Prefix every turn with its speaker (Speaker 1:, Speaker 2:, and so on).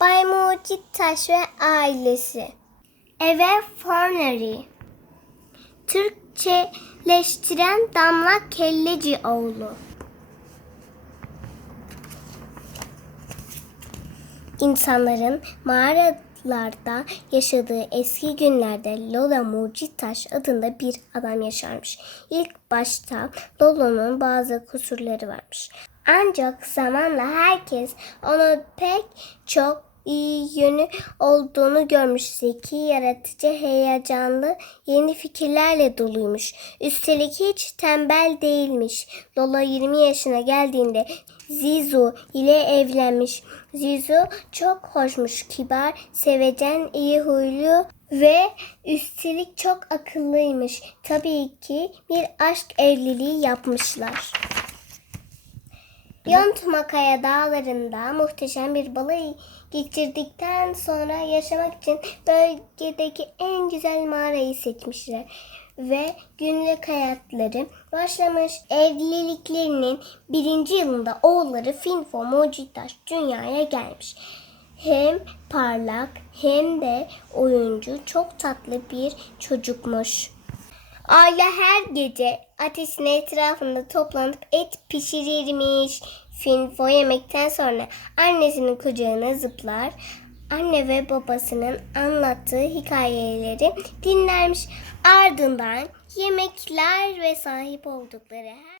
Speaker 1: Bay Mucit Taş ve ailesi. Eve Fornery. Türkçeleştiren Damla Kellecioğlu. İnsanların mağaralarda yaşadığı eski günlerde Lola Mucitaş adında bir adam yaşarmış. İlk başta Lola'nın bazı kusurları varmış. Ancak zamanla herkes onu pek çok iyi yönü olduğunu görmüş. Zeki, yaratıcı, heyecanlı, yeni fikirlerle doluymuş. Üstelik hiç tembel değilmiş. Lola 20 yaşına geldiğinde Zizu ile evlenmiş. Zizu çok hoşmuş, kibar, sevecen, iyi huylu ve üstelik çok akıllıymış. Tabii ki bir aşk evliliği yapmışlar. Yontmakaya dağlarında muhteşem bir balayı geçirdikten sonra yaşamak için bölgedeki en güzel mağarayı seçmişler. Ve günlük hayatları başlamış. Evliliklerinin birinci yılında oğulları Finfo Mojitaş dünyaya gelmiş. Hem parlak hem de oyuncu çok tatlı bir çocukmuş. Aile her gece ateşin etrafında toplanıp et pişirirmiş. Finfo yemekten sonra annesinin kucağına zıplar. Anne ve babasının anlattığı hikayeleri dinlermiş. Ardından yemekler ve sahip oldukları her